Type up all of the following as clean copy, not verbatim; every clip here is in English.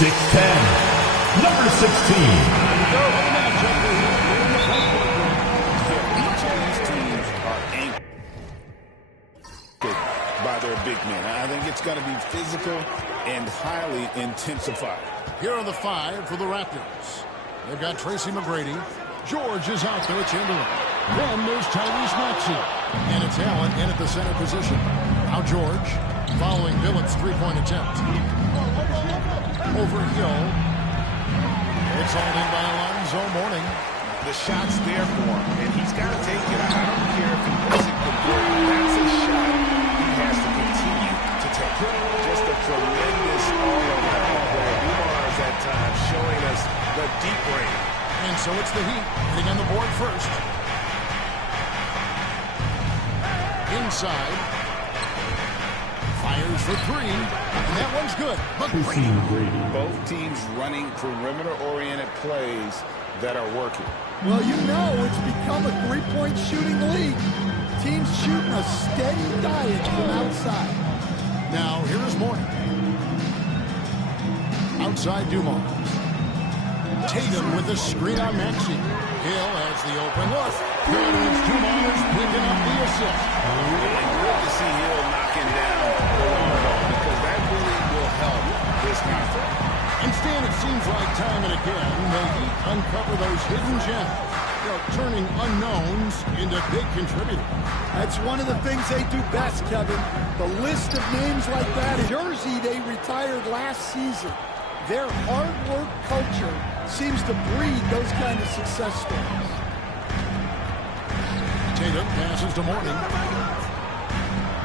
6'10", number 16. Each of these teams are anchored by their big men. I think it's going to be physical and highly intensified. Here are the 5 for the Raptors. They've got Tracy McGrady. George is out there at Chamberlain. Then there's Tyrese Maxey. And it's Allen in at the center position. Now George following Billups' three-point attempt. Over Hill. It's hauled in by Alonzo Mourning. The shot's there for him, and he's got to take it. I don't care if he doesn't convert. That's a shot he has to continue to take. Just a tremendous all-around player. UBR is at times showing us the deep range. And so it's the Heat hitting on the board first. Inside. Fires for 3. And that one's good. Both teams running perimeter-oriented plays that are working. Well, you know it's become a three-point shooting league. Teams shooting a steady diet from outside. Now, here is Mourning. Outside Dumars. Tatum with the screen on Maxey. Hill has the open look. Good, and it's Dumars picking up the assist. Good to see Hill knocking down the long ball because that really will help this conference. Instead, it seems like time and again the Heat uncover those hidden gems, turning unknowns into big contributors. That's one of the things they do best, Kevin. The list of names like that. Jersey, they retired last season. Their hard work culture seems to breed those kind of success stories. Tatum passes to Mourning.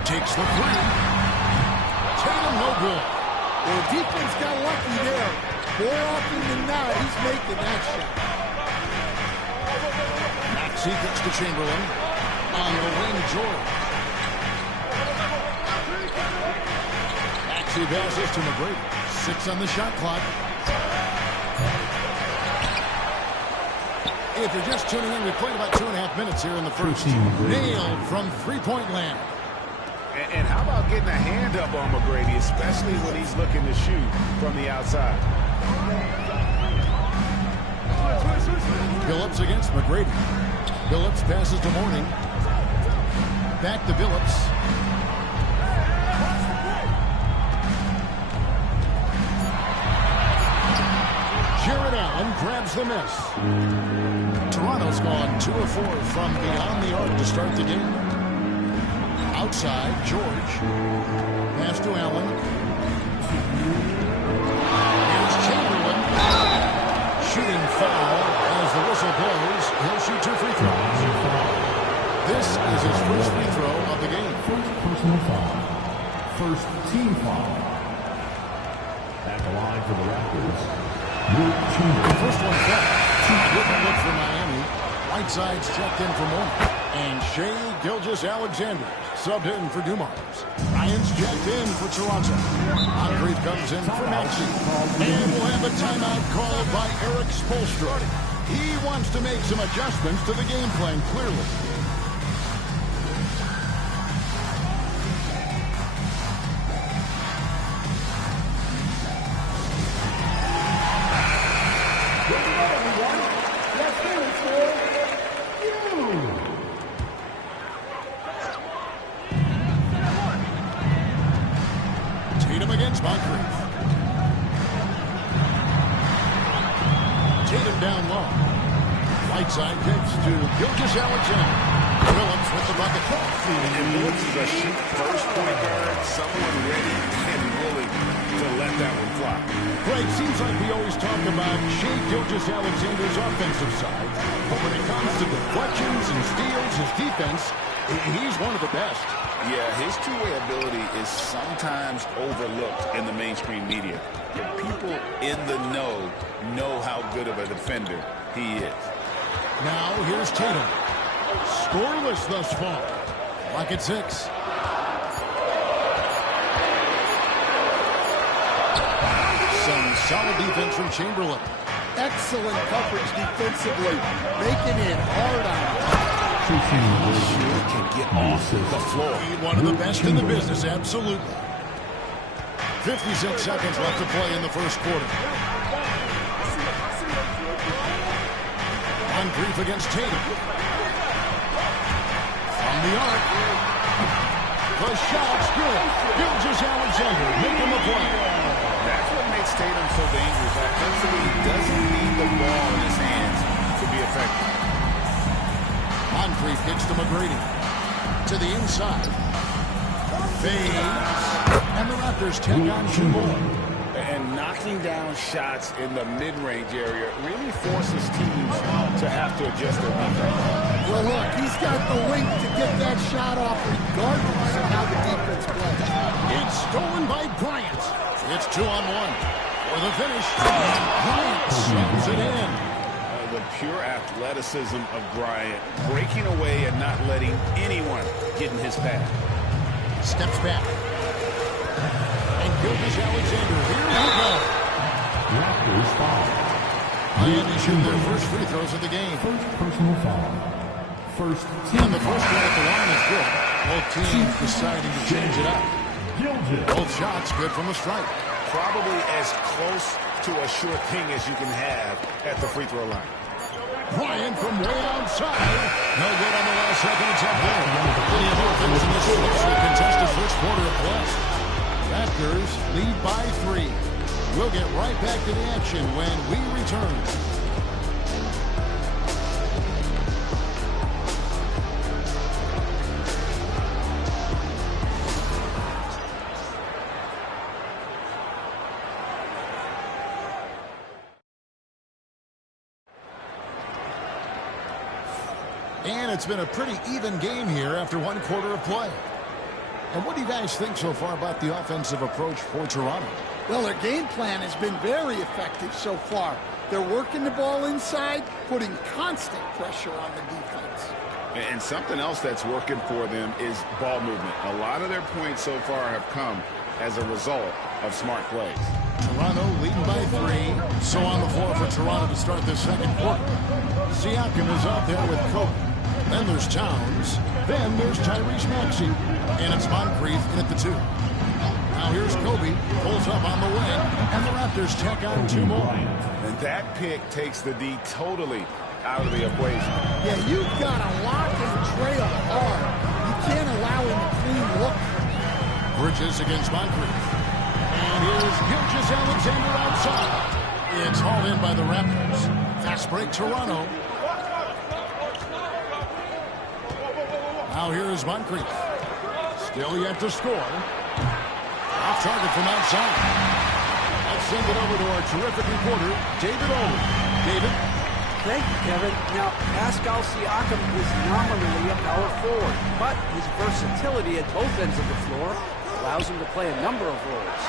Takes the 3. Tatum no good. Well, defense got lucky there. More often than not, he's making that shot. Maxey gets to Chamberlain. On the wing, George. Maxey passes to McGrady. 6 on the shot clock. If you're just tuning in, we played about 2.5 minutes here in the first. Nailed from three-point land. And how about getting a hand up on McGrady, especially when he's looking to shoot from the outside? Billups against McGrady. Billups passes to Mourning. Back to Billups. Jared Allen grabs the miss. Toronto's gone 2 of 4 from beyond the arc to start the game. Outside, George. Pass to Allen. Here's Chamberlain. Shooting foul as the whistle blows. He'll shoot 2 free throws. This is his first free throw of the game. First personal foul. First team foul. At the line for the Raptors. First one fell. Good look for Miami. Whiteside's checked in for Mourning. And Shai Gilgeous-Alexander subbed in for Dumars. Ryan's checked in for Toronto. Moncrief comes in for Maxey. And we'll have a timeout called by Eric Spoelstra. He wants to make some adjustments to the game plan, clearly. Tatum against Moncrief. Tatum down low. Whiteside gets to Gilgeous-Alexander. Phillips with the bucket. And Phillips is a shoot-first point guard, someone ready and willing to let that one fly. Right, seems like we always talk about Shai Gilgeous-Alexander's offensive side, but when it comes to deflections and steals, his defense, he's one of the best. Yeah, his two-way ability is sometimes overlooked in the mainstream media. But people in the know how good of a defender he is. Now here's Tatum. Scoreless thus far. Like at 6. Some solid defense from Chamberlain. Excellent coverage defensively, making it hard on him. Sure can get off the floor. One of the best in the business, absolutely. 56 seconds left to play in the first quarter. Moncrief against Tatum. From the arc. The shot's good. Gilgeous-Alexander making the play. That's what makes Tatum so dangerous. Offensively, he doesn't need the ball in his hands to be effective. Moncrief kicks to McGrady. To the inside. Fades. And the Raptors take on 2 more. And knocking down shots in the mid-range area really forces teams to have to adjust their defense. Well, look, he's got the length to get that shot off regardless of how the defense plays. It's stolen by Bryant. It's 2-on-1 for the finish. Bryant slams it in. The pure athleticism of Bryant, breaking away and not letting anyone get in his path. Steps back. And Gilgeous-Alexander, here we go. Raptors foul. Miami shoot their first free throws of the game. First personal foul. First team. And the first one at the line is good. Both teams deciding to change it up. Gilgeous. Both shots good from the stripe. Probably as close to a sure thing as you can have at the free throw line. Bryant from way outside. No good on the last second attempt there. Plenty of offense in this closely contested first quarter of play. Raptors lead by 3. We'll get right back to the action when we return. And it's been a pretty even game here after 1 quarter of play. And what do you guys think so far about the offensive approach for Toronto? Well, their game plan has been very effective so far. They're working the ball inside, putting constant pressure on the defense. And something else that's working for them is ball movement. A lot of their points so far have come as a result of smart plays. Toronto leading by 3. So on the floor for Toronto to start the second quarter. Siakam is out there with Kobe. Then there's Towns. Then there's Tyrese Maxey. And it's Moncrief in at the 2. Now here's Kobe. Pulls up on the wing. And the Raptors check on 2 more. And that pick takes the D totally out of the equation. Yeah, you've got to lock and trail hard. You can't allow him a clean look. Bridges against Moncrief. And here's Gilgeous-Alexander outside. It's hauled in by the Raptors. Fast break Toronto. Now here is Moncrief. Still yet to score. Off target from outside. Let's send it over to our terrific reporter, David Owen. David? Thank you, Kevin. Now, Pascal Siakam is nominally a power forward, but his versatility at both ends of the floor allows him to play a number of roles.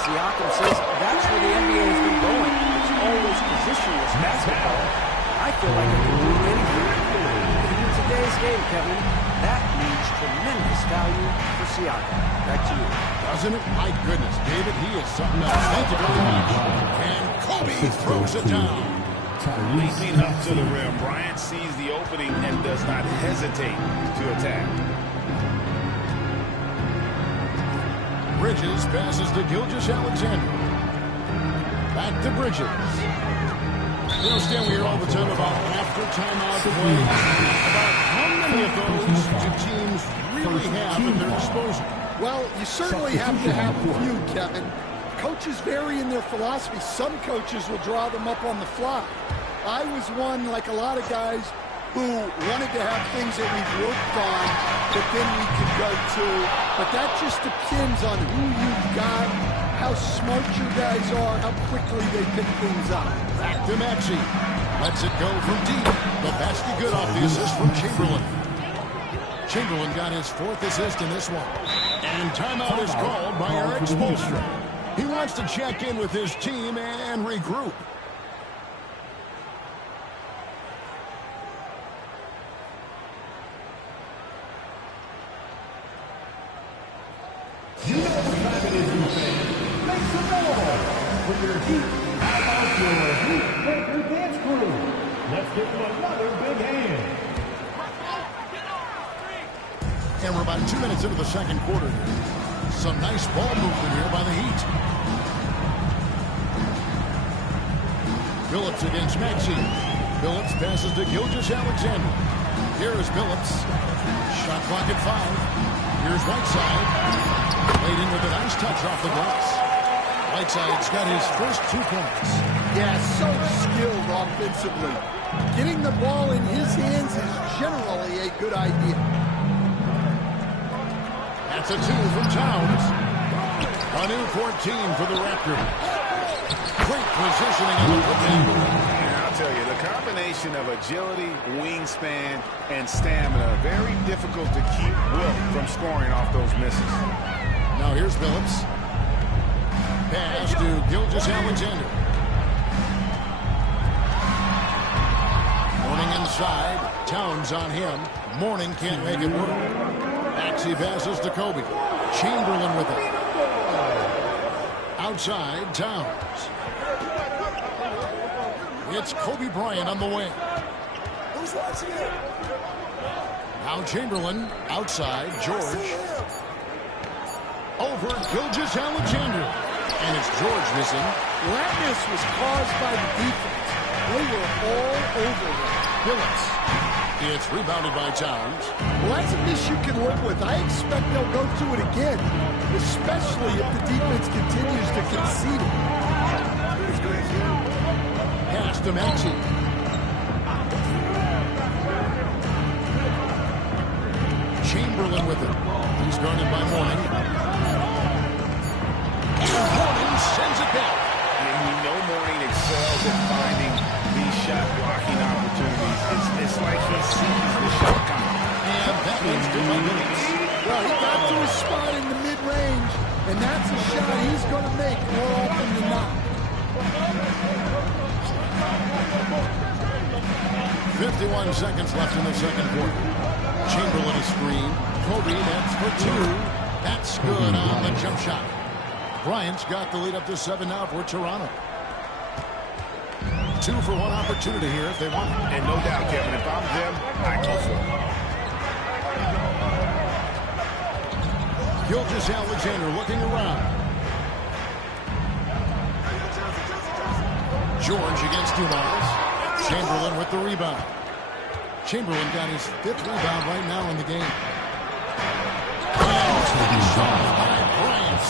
Siakam says that's where the NBA has been going. It's always positionless basketball. I feel like I can do anything. In today's game, Kevin, that means tremendous value for Siakam. Back to you. Doesn't it? My goodness, David, he is something else. Thank you very much. And Kobe throws it down. Leaping up to the rim, Bryant sees the opening and does not hesitate to attack. Bridges passes to Gilgeous-Alexander. Back to Bridges. You know, Stan, we hear all the time about after timeout play. About how many of those do teams really have at their disposal? Well, you certainly have to have a few, Kevin. Coaches vary in their philosophy. Some coaches will draw them up on the fly. I was one, like a lot of guys, who wanted to have things that we've worked on that then we could go to. But that just depends on who you've got, how smart your guys are, how quickly they pick things up. Back to Maxey. Lets it go from deep. The basket good off the assist from Chamberlain. Chamberlain got his 4th assist in this one. And timeout is called by Eric Spoelstra. He wants to check in with his team and regroup. You know what time it is, you fans. Make some noise for your Heat. How about your Heat Breaker Dance Crew? Let's give them another big hand. And we're about 2 minutes into the second quarter. Some nice ball movement here by the Heat. Phillips against Maxey. Phillips passes to Gilgeous-Alexander. Here is Phillips. Shot clock at 5. Here's Whiteside. Laid in with a nice touch off the glass. Whiteside's got his first 2 points. Yeah, so skilled offensively. Getting the ball in his hands is generally a good idea. That's a 2 from Towns. A new 14 for the Raptors. Great positioning on the putback. And I'll tell you, the combination of agility, wingspan, and stamina, very difficult to keep Wilt from scoring off those misses. Now here's Phillips. Pass to Gilgeous-Alexander. Mourning inside. Towns on him. Mourning can't make it work. Maxey passes to Kobe. Chamberlain with it. Outside, Towns. It's Kobe Bryant on the wing. Who's watching it? Now Chamberlain. Outside, George. Over Gilgeous-Alexander. And it's George missing. That miss was caused by the defense. They were all over him. Phillips. It's rebounded by Towns. Well, that's a miss you can live with. I expect they'll go to it again, especially if the defense continues to concede it. Pass to Maxey. Chamberlain with it. He's guarded by Mourning. And Mourning sends it back. And we know Mourning excels at finding these shot blocking opportunities. It's like he sees the shot coming. And that one's good by Phillips. Well, he got to his spot in the mid-range, and that's a shot he's going to make more often than not. 51 seconds left in the second quarter. Chamberlain a screen. Kobe, that's for 2. That's good on the jump shot. Bryant's got the lead up to 7 now for Toronto. 2 for 1 opportunity here if they want it. And no doubt, Kevin, if I'm them, I go for it. Gilgeous-Alexander looking around. George against Dumars. Chamberlain with the rebound. Chamberlain got his 5th rebound right now in the game.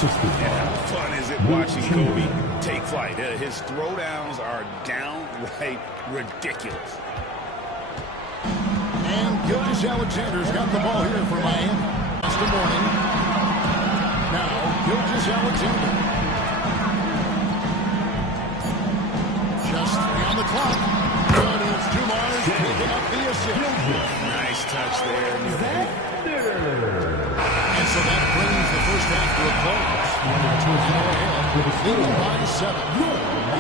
And how fun is it watching Kobe take flight? His throwdowns are downright ridiculous. And Gilgeous-Alexander's got the ball here for Miami. That's the Mourning. Now, Gilgeous-Alexander. Just 3 on the clock. Good as Dumars picking up the assist. Nice touch there. And so that brings the first half to a close. Leading by 7.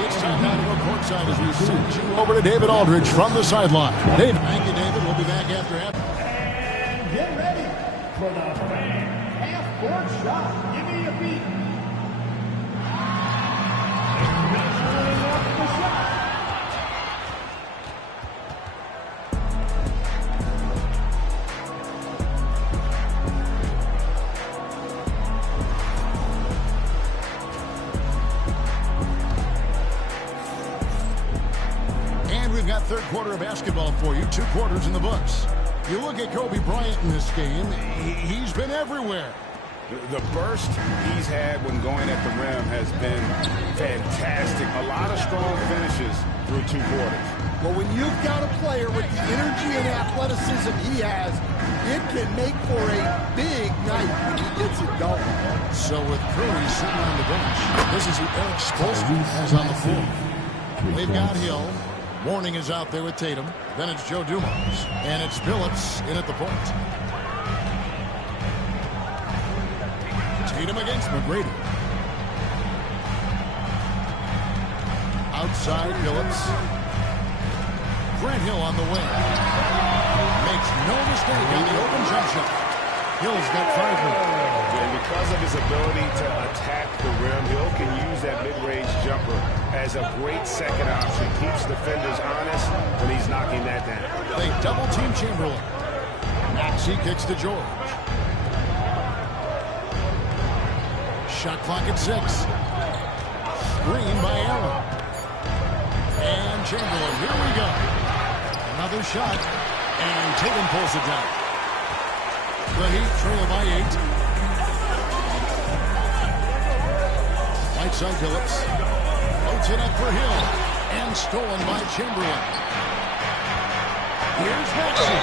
It's time now to go courtside as we send you over to David Aldridge from the sideline. Dave, thank you, David. We'll be back after half. And get ready for the fan half-court shot. Give me a beat. Measuring up the shot. Third quarter of basketball for you. 2 quarters in the books. You look at Kobe Bryant in this game, he's been everywhere. The burst he's had when going at the rim has been fantastic. A lot of strong finishes through 2 quarters. Well, when you've got a player with the energy and athleticism he has, it can make for a big night when he gets it going. So with Curry sitting on the bench, this is who Eric Spoelstra has on the floor. They've got Hill. Mourning is out there with Tatum. Then it's Joe Dumars. And it's Phillips in at the point. Tatum against McGrady. Outside Phillips. Grant Hill on the wing. Makes no mistake on the open jump shot. Hill's got 5 more. And because of his ability to attack the rim, Hill can use that mid-range jumper as a great second option. Keeps defenders honest when he's knocking that down. They double-team Chamberlain. Maxey kicks to George. Shot clock at 6. Screen by Allen. And Chamberlain, here we go. Another shot. And Tatum pulls it down. The Heat trail by 8. Right side Phillips. Loads it up for Hill. And stolen by Chamberlain. Here's Maxey.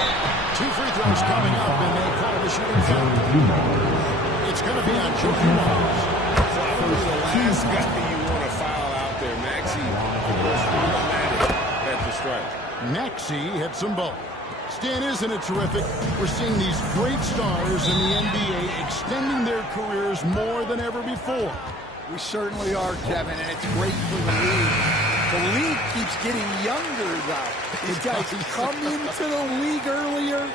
2 free throws coming up, and they call the shooting foul. It's going to be on Joe Dumars. Probably the last guy you want to foul out there. Maxey was automatic at the strike. Maxey hits them both. Stan, isn't it terrific? We're seeing these great stars in the NBA extending their careers more than ever before. We certainly are, Kevin, and it's great for the league. The league keeps getting younger, though. These guys come into the league earlier.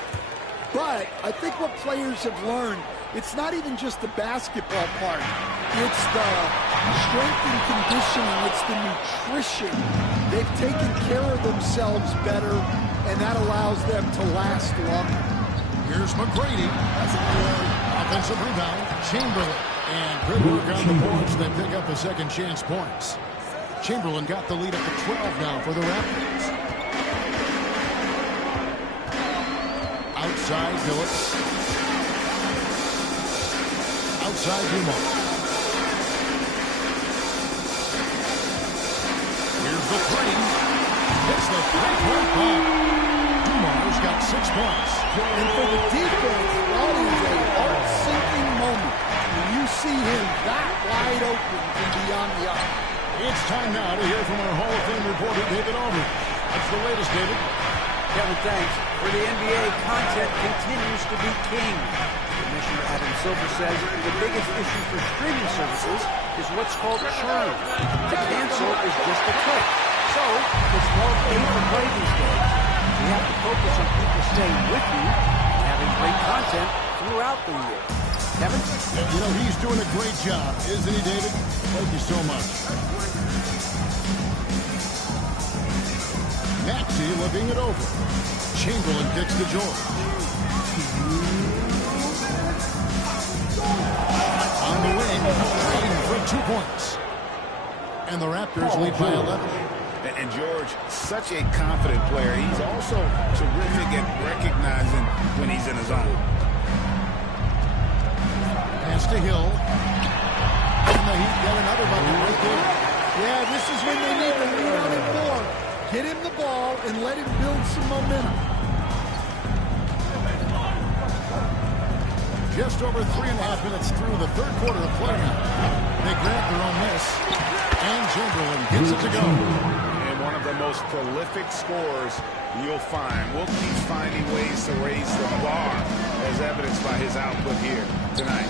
But I think what players have learned, it's not even just the basketball part. It's the strength and conditioning. It's the nutrition. They've taken care of themselves better, and that allows them to last longer. Here's McGrady. That's an offensive rebound. Chamberlain. And good work on the boards that pick up the second chance points. Chamberlain got the lead up to 12 now for the Raptors. Outside Phillips. Outside Dumars. Here's the three. Hits the three-point ball. Dumars got 6 points. And for the defense, that is a heart-sinking moment when you see him that wide open from beyond the arc. It's time now to hear from our Hall of Fame reporter, David Aldridge. What's the latest, David? Kevin, thanks. For the NBA, content continues to be king. Commissioner Adam Silver says the biggest issue for streaming services is what's called churn. To cancel is just a click. So, it's more pay for play these days. We have to focus on people staying with you and having great content throughout the year. Kevin? You know, he's doing a great job, isn't he, David? Thank you so much. Maxey looking it over. Chamberlain kicks to George. On the wing, trading for 2 points. And the Raptors lead by 11. And George, such a confident player. He's also terrific at recognizing when he's in his zone. Pass to Hill. And the Heat get another bucket right there. Yeah, this is when they need to lean on it more. Get him the ball and let him build some momentum. Just over 3.5 minutes through the third quarter of play now. They grab their own miss. And Chamberlain gets it to go. And one of the most prolific scorers you'll find. Will keep finding ways to raise the bar, as evidenced by his output here tonight.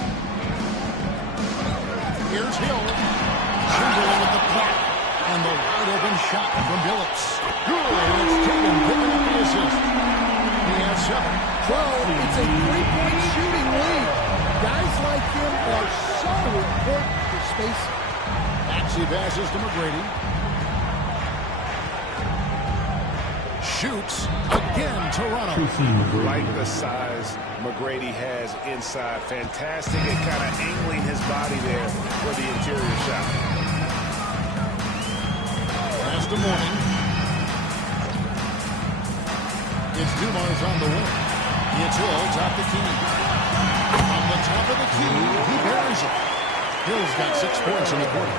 Here's Hill. Chamberlain with the block. And the wide open shot from Phillips. Good. It's Tatum picking up the assist. He has 7. Well, it's a three-point shooting lead. Guys like him are so important for spacing. Maxey passes to McGrady. Shoots again. Toronto. Like the size McGrady has inside. Fantastic at kind of angling his body there for the interior shot. Pass to Morning. It's Dumars on the wing. It's Hill, top the key. On the top of the key, he buries it. Hill's got 6 points in the quarter.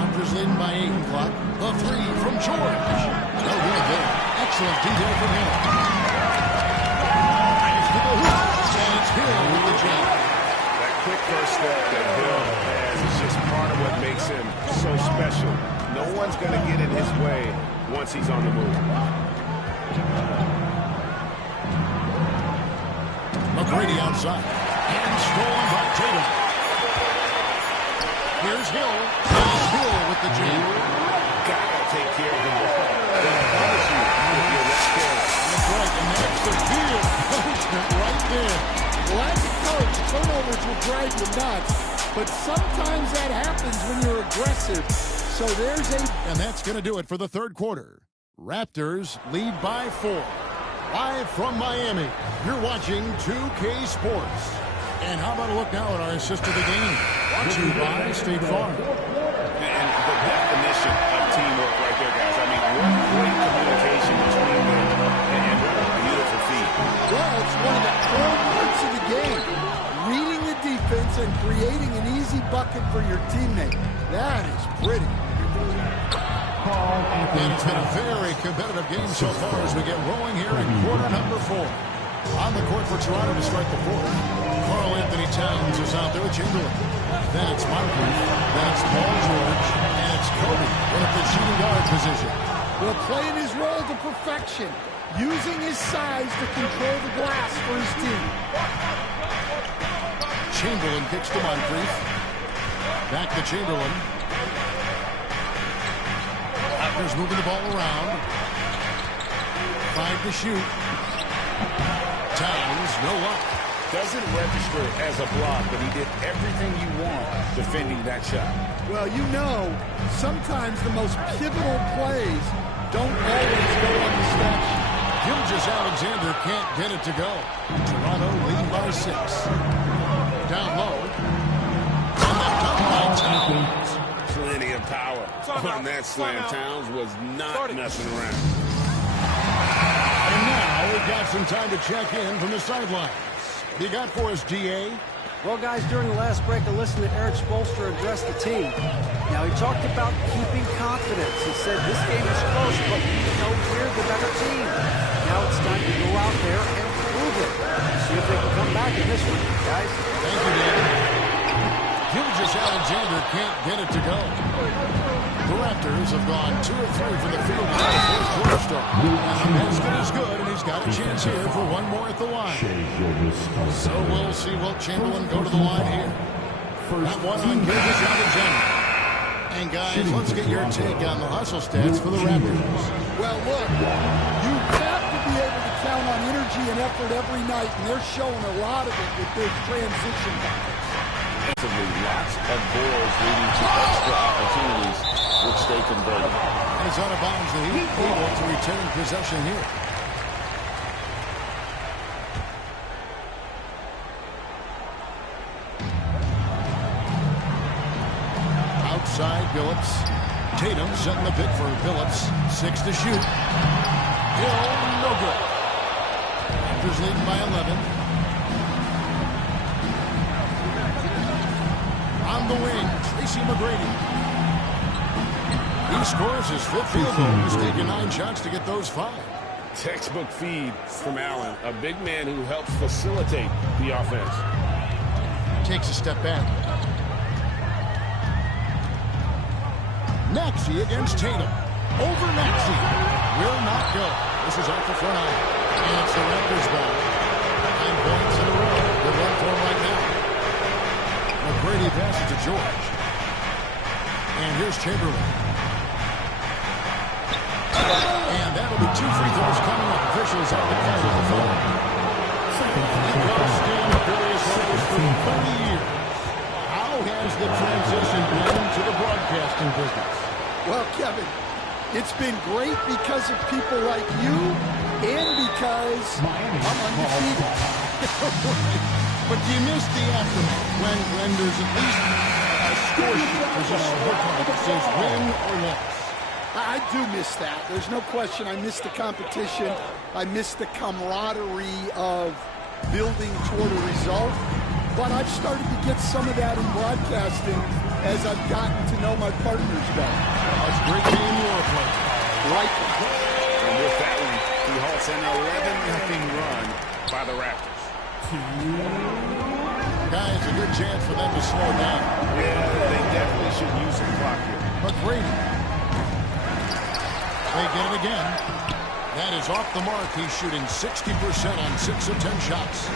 Raptors leading by 8 in clock. The three from George. No good there. Excellent detail from Hill. Drives to the hoop. And it's Hill with the jam. That quick first step that Hill has is just part of what makes him so special. No one's going to get in his way once he's on the move. McGrady outside. And stolen by Tatum. Here's Hill. And Hill with the jam. Gotta take care of the ball. They'll punish you if you're that careless. That's right, and that's the field punishment right there. Well, as a coach, turnovers will drive you nuts, but sometimes that happens when you're aggressive. So there's a... And that's going to do it for the third quarter. Raptors lead by 4. Live from Miami, you're watching 2K Sports. And how about a look now at our assist to the game? Brought to you by State Farm. And the definition of teamwork right there, guys. I mean, what great communication between them, and what a beautiful feat. Well, it's one of the core parts of the game. Reading the defense and creating an easy bucket for your teammate. That is pretty. And it's been a very competitive game so far as we get rolling here in quarter number 4. On the court for Toronto to start the fourth. Karl Anthony Towns is out there with Chamberlain. Then it's Moncrief. Then it's Paul George. And it's Kobe at the shooting guard position. Well, playing his role to perfection. Using his size to control the glass for his team. Chamberlain kicks to Moncrief. Back to Chamberlain. Raptors moving the ball around. 5 to shoot. Towns, no luck. Doesn't register as a block, but he did everything you want defending that shot. Well, you know, sometimes the most pivotal plays don't always go on the stat sheet. Gilgeous-Alexander can't get it to go. Toronto lead by 6. Down low. And then done by Towns. Plenty of power on that slam. Towns was not messing around. And now we've got some time to check in from the sidelines. You got for us, DA? Well, guys, during the last break, I listened to Eric Spoelstra address the team. Now, he talked about keeping confidence. He said this game is close, but we're the better team. Now it's time to go out there and prove it. See if they can come back in this one, guys. Thank you, David. Gilgeous-Alexander can't get it to go. The Raptors have gone 2 of 3 from the field in the fourth quarter start. And the basket is good, and he's got a chance here for one more at the line. So we'll see Wilt Chamberlain go to the line here. That one on Gilgeous-Alexander. And guys, let's get your take on the hustle stats for the Raptors. Well, look, you have to be able to count on energy and effort every night, and they're showing a lot of it with their transition buckets. Lots of balls leading to extra opportunities, which they converted. And it's out of bounds. The Heat able to retain possession here. Outside, Billups. Tatum setting the pick for Billups. 6 to shoot. Hill, no good. Raptors leading by 11. On the wing, Tracy McGrady. He scores his 5th field goal. He's taken 9 shots to get those 5. Textbook feed from Allen, a big man who helps facilitate the offense. Takes a step back. Maxey against Tatum. Over Maxey. Will not go. This is off the front eye. And it's the Raptors ball. 9 points in a row. Good run for him right now. McGrady passes to George. And here's Chamberlain. And that'll be 2 free throws coming up. Officials have the call with the phone. He coached in various levels for 30 years. How has the transition been to the broadcasting business? Well, Kevin, it's been great because of people like you and because I'm undefeated. But do you miss the aftermath when there's at least a score sheet, there's a scorecard that says win or loss? I do miss that. There's no question. I miss the competition. I miss the camaraderie of building toward a result. But I've started to get some of that in broadcasting as I've gotten to know my partners better. It's a great game you are playing. Right. And with that one, he halts an 11-0 run by the Raptors. Guys, a good chance for them to slow down. Yeah, they definitely should use some clock here. McGrady. They get it again. That is off the mark. He's shooting 60% on 6 of 10 shots.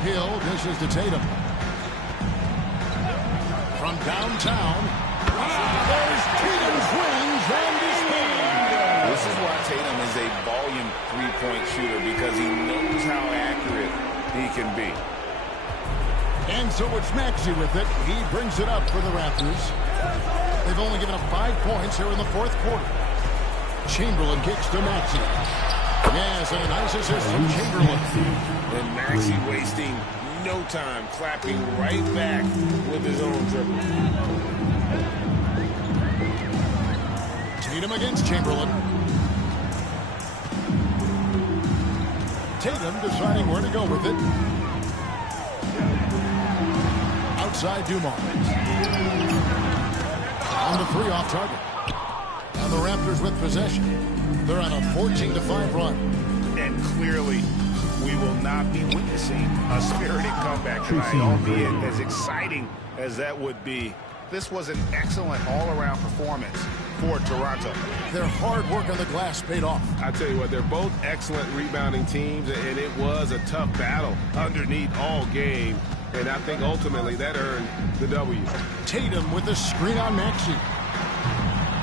Hill dishes to Tatum. From downtown. There's Tatum's wings and display. This is why Tatum is a volume three-point shooter, because he knows how accurate he can be. And so it's Maxey with it. He brings it up for the Raptors. They've only given up 5 points here in the fourth quarter. Chamberlain kicks to Maxey. Yes, and a nice assist from Chamberlain. And Maxey wasting no time clapping right back with his own dribble. Tatum against Chamberlain. Tatum deciding where to go with it. Outside Dumars. On the 3 off target. And the Raptors with possession. They're on a 14-5 run. And clearly, we will not be witnessing a spirited comeback tonight, albeit as exciting as that would be. This was an excellent all-around performance for Toronto. Their hard work on the glass paid off. I tell you what, they're both excellent rebounding teams, and it was a tough battle underneath all game. And I think ultimately that earned the W. Tatum with the screen on Maxey.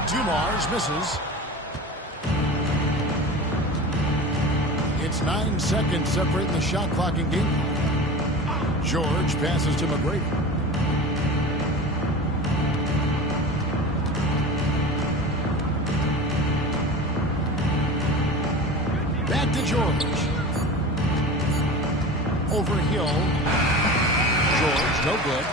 Dumars misses. It's 9 seconds separating the shot clock in game. George passes to McGrady. Back to George. Over Hill. George, no good.